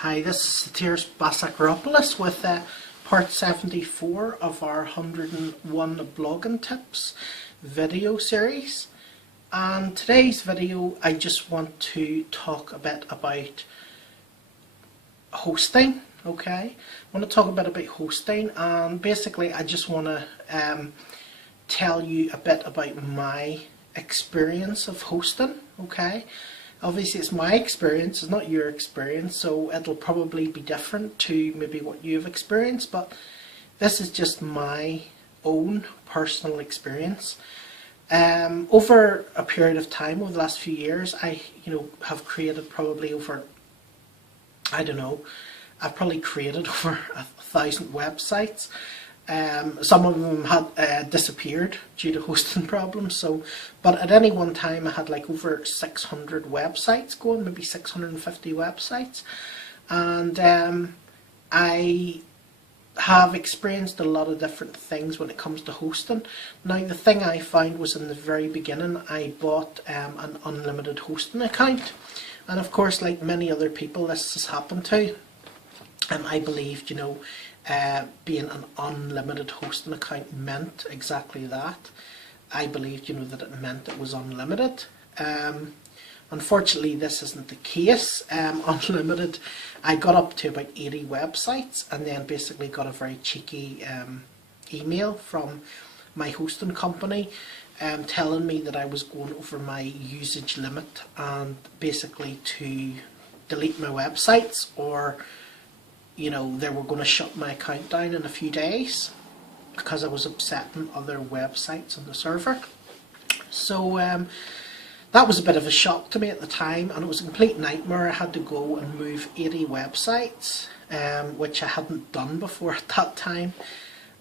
Hi, this is Satiris Basakropoulos with part 74 of our 101 blogging tips video series. And today's video I just want to talk a bit about hosting. Okay, I want to talk a bit about hosting, and basically I just want to tell you a bit about my experience of hosting. Okay, obviously it's my experience, it's not your experience, so it'll probably be different to maybe what you've experienced, but this is just my own personal experience. Over a period of time, over the last few years, I have created probably over, I've probably created over 1,000 websites. Some of them had disappeared due to hosting problems. But at any one time I had like over 600 websites going, maybe 650 websites, and I have experienced a lot of different things when it comes to hosting. Now, the thing I found was in the very beginning I bought an unlimited hosting account, and of course, like many other people, this has happened to. I believed, being an unlimited hosting account meant exactly that. I believed, that it meant it was unlimited. Unfortunately, this isn't the case. Unlimited, I got up to about 80 websites, and then basically got a very cheeky email from my hosting company telling me that I was going over my usage limit, and basically to delete my websites, or they were going to shut my account down in a few days because I was upsetting other websites on the server. So that was a bit of a shock to me at the time, and it was a complete nightmare. I had to go and move 80 websites, which I hadn't done before at that time.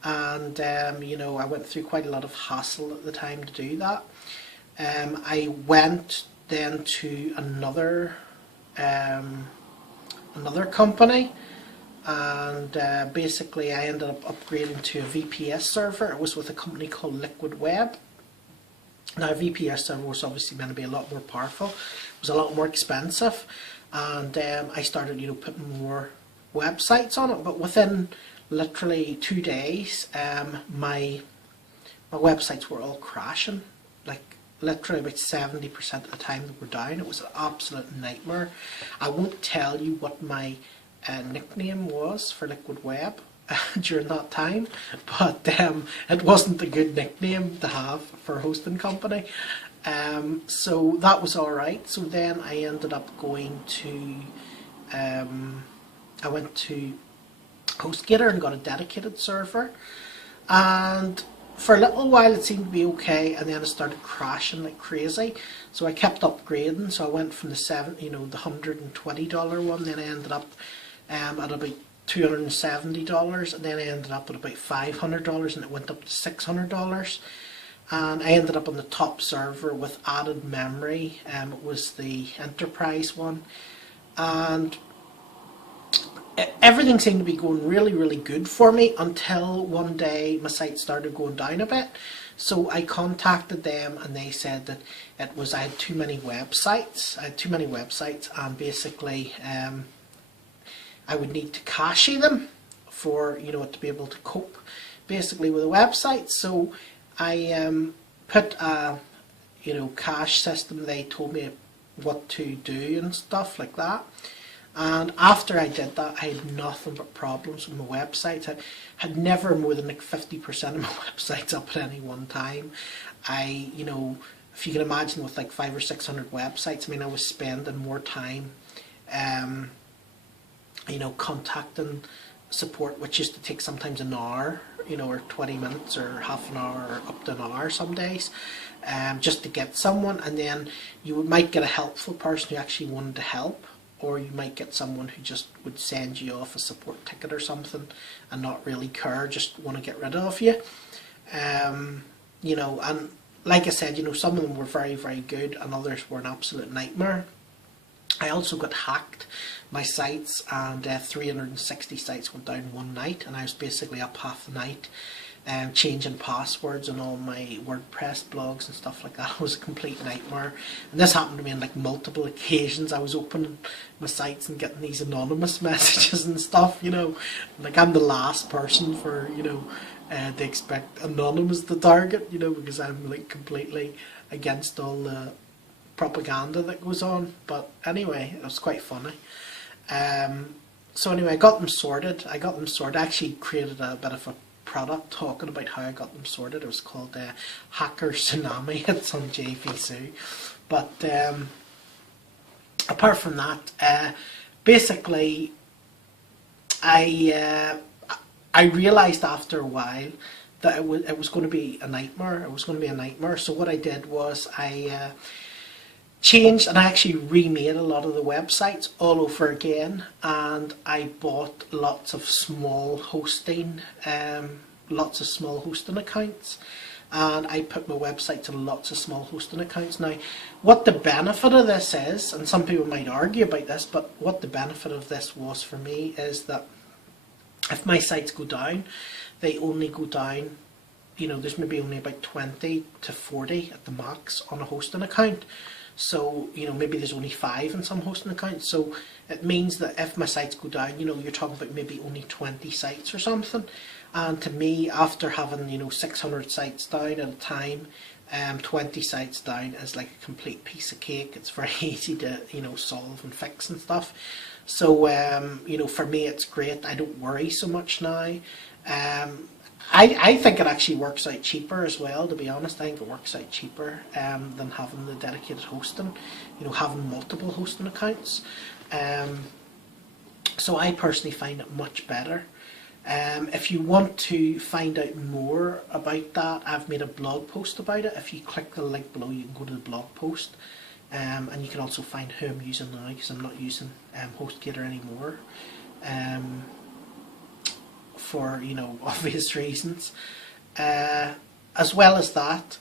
And I went through quite a lot of hassle at the time to do that. I went then to another company, and basically I ended up upgrading to a VPS server. It was with a company called Liquid Web. Now, a VPS server was obviously meant to be a lot more powerful. It was a lot more expensive, and I started putting more websites on it, but within literally 2 days my websites were all crashing. Like literally about 70% of the time they were down. It was an absolute nightmare. I won't tell you what my nickname was for Liquid Web during that time, but it wasn't a good nickname to have for a hosting company. So that was alright. So then I ended up going to I went to HostGator and got a dedicated server, and for a little while it seemed to be okay, and then it started crashing like crazy. So I kept upgrading. So I went from the $120 one, then I ended up at about $270, and then I ended up at about $500, and it went up to $600, and I ended up on the top server with added memory. It was the enterprise one, and everything seemed to be going really good for me until one day my site started going down a bit. So I contacted them, and they said that it was I had too many websites, and basically I would need to cache them for to be able to cope basically with the website. So I put a cache system. They told me what to do and stuff like that. And after I did that, I had nothing but problems with my websites. I had never more than like 50% of my websites up at any one time. If you can imagine, with like 500 or 600 websites, I was spending more time contacting support, which used to take sometimes an hour, or 20 minutes, or half an hour, or up to an hour some days, just to get someone. And then you might get a helpful person who actually wanted to help, or you might get someone who just would send you off a support ticket or something and not really care, just want to get rid of you. And like I said, some of them were very good, and others were an absolute nightmare. I also got hacked, my sites, and 360 sites went down one night, and I was basically up half the night changing passwords on all my WordPress blogs and stuff like that. It was a complete nightmare. And this happened to me on like multiple occasions. I was opening my sites and getting these anonymous messages and stuff, you know. Like I'm the last person for, you know, they expect anonymous to target, you know, because I'm like completely against all the propaganda that goes on. But anyway, it was quite funny. So anyway, I got them sorted. I actually created a bit of a product talking about how I got them sorted. It was called Hacker Tsunami. It's on JVZoo. But apart from that, basically, I realised after a while that it was going to be a nightmare. It was going to be a nightmare. So what I did was I changed, and I actually remade a lot of the websites all over again, and I bought lots of small hosting accounts, and I put my website to lots of small hosting accounts. Now, what the benefit of this is, and some people might argue about this, but what the benefit of this was for me is that if my sites go down, they only go down, you know, there's maybe only about 20 to 40 at the max on a hosting account. So, you know, maybe there's only 5 in some hosting accounts. So it means that if my sites go down, you know, you're talking about maybe only 20 sites or something. And to me, after having, you know, 600 sites down at a time, 20 sites down is like a complete piece of cake. It's very easy to, you know, solve and fix and stuff. So, you know, for me, it's great. I don't worry so much now. I think it actually works out cheaper as well, to be honest. I think it works out cheaper than having the dedicated hosting, you know, having multiple hosting accounts. So I personally find it much better. If you want to find out more about that, I've made a blog post about it. If you click the link below, you can go to the blog post. And you can also find who I'm using now, because I'm not using HostGator anymore. For, you know, obvious reasons. As well as that,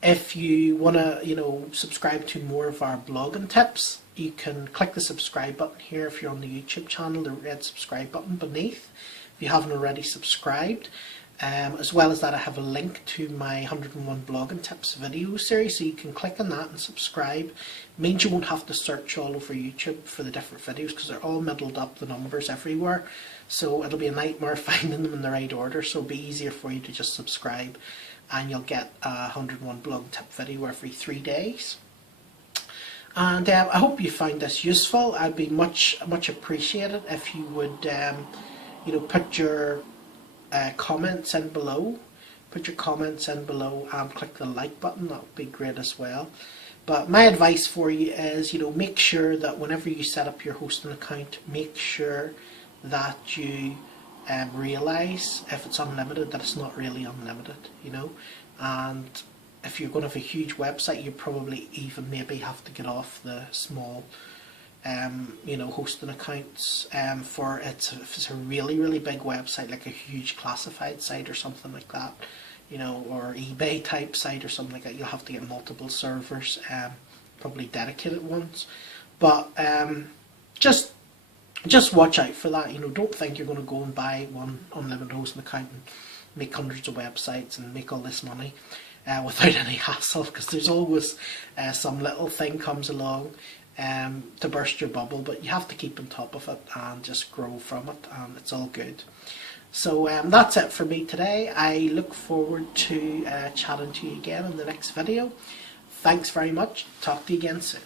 if you want to, you know, subscribe to more of our blogging tips, you can click the subscribe button here if you're on the YouTube channel, the red subscribe button beneath, if you haven't already subscribed. As well as that, I have a link to my 101 blogging tips video series, so you can click on that and subscribe. It means you won't have to search all over YouTube for the different videos, because they're all middled up, the numbers everywhere, so it'll be a nightmare finding them in the right order. So it'll be easier for you to just subscribe, and you'll get a 101 blogging tip video every 3 days. And I hope you find this useful. I'd be much appreciated if you would you know, put your comments in below. Put your comments in below and click the like button. That would be great as well. But my advice for you is, you know, make sure that whenever you set up your hosting account, make sure that you realise if it's unlimited that it's not really unlimited, you know. And if you're going to have a huge website, you probably even maybe have to get off the small you know, hosting accounts for if it's a really big website, like a huge classified site or something like that, you know, or eBay type site or something like that. You'll have to get multiple servers, probably dedicated ones. But just watch out for that. You know, don't think you're going to go and buy one unlimited hosting account and make hundreds of websites and make all this money without any hassle, because there's always some little thing comes along to burst your bubble, but you have to keep on top of it and just grow from it, and it's all good. So that's it for me today. I look forward to chatting to you again in the next video. Thanks very much. Talk to you again soon.